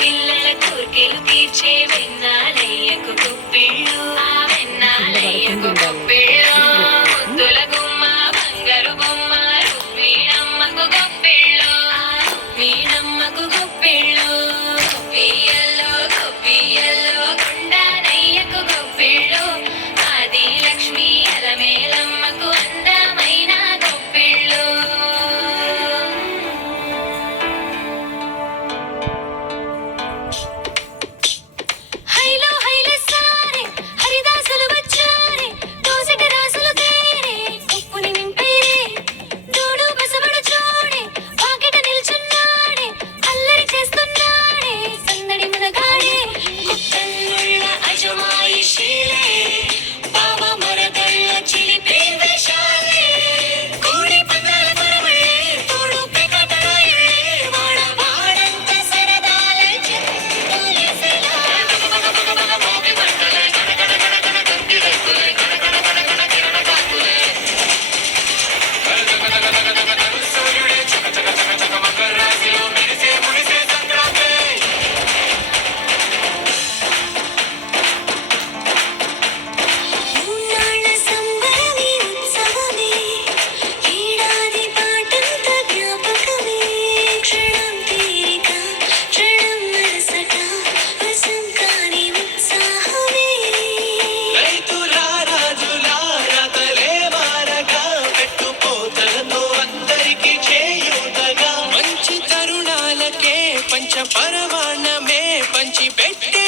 పిల్లల కోర్కెలు తీర్చే వెన్నాలయ్యకు గొప్పిళ్ళు, ఆ వెన్నాలయ్యకు గొప్పిళ్ళు. ముద్దుల గుమ్మ బంగారు బొమ్మ రుక్మిణమ్మకు గొప్పిళ్ళు, ఆ రుక్మిణమ్మకు గొప్పిళ్ళు. గొప్పియల్లో గొప్పియల్లో కొండానయ్యకు గొప్పిళ్ళు, ఆది లక్ష్మి అలమేలమ్మకు అందమైన గొప్పిళ్ళు. హైలో హైలే సారే హరిదాసులు వచ్చారే, దోసెట రాసులు తేరే ఉప్పుని నింపేరే, దూడు బసవడు చూడే వాకిట నిల్చున్నాడే, అల్లరి చేస్తున్నాడే సందడి మనగాడే. గుట్టన్నుళ్ళ అజమాయిషీలే బావ మరదళ్ళ చిలిపి వేషాలే, కూడి పందాల పరమళ్ళే తోడు పెకటరాయుళ్ళే, వాడంత సరదాల చిందులేసెలా. మూన్నాళ్ళ సంబరమే ఉత్సవమే, ఏడాది పాటంత జ్ఞాపకమే, క్షణం తీరిక క్షణం నరసట, వశం కాని ఉత్సాహమే. రైతుల రాజుల రథలే మారగా, పెట్టుపోతలతో అందరికి చేయూతగా, మంచి తరుణాలకే పంచ పరమాన్నమే పంచి పెట్టి